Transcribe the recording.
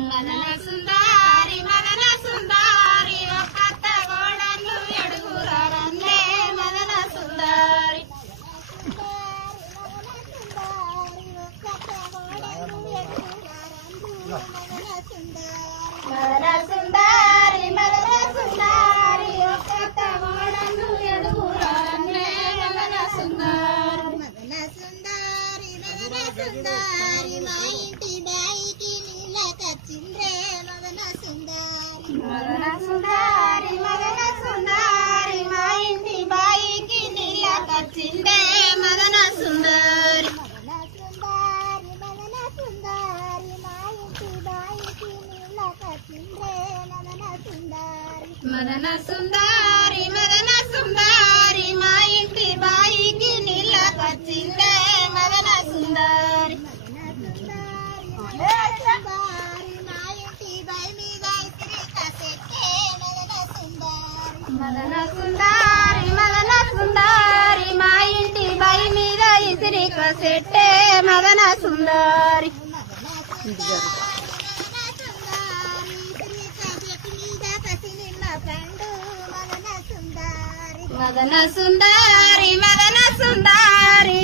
మదన సుందారి మదన సుందారి ఒక్కత్త గోడను ఎడుగురారన్నే మదన సుందారి మదన సుందారి మదన సుందారి ఒక్కత్త గోడను ఎడుగురారన్నే మదన సుందారి మదన సుందారి మదన సుందారి మా ఇంటి బాయికి నీళ్ళకొచ్చిందే మదన సుందారి మదన సుందారి మదన సుందారి మా ఇంటి బాయికి నీళ్ళకొచ్చిందే మదన సుందారి మదన సుందారి మదన సుందారి మా ఇంటి బాయికి నీళ్ళకొచ్చిందే మదన సుందారి మదన సుందారి మదన సుందారి మా ఇంటి బాయికి నీళ్ళకొచ్చిందే మదన సుందారి మదన సుందారి మదన సుందారి మా ఇంటి బాయి మీద ఇసిరిక సెట్టే మదన సుందారి మదన సుందారి మదన సుందారి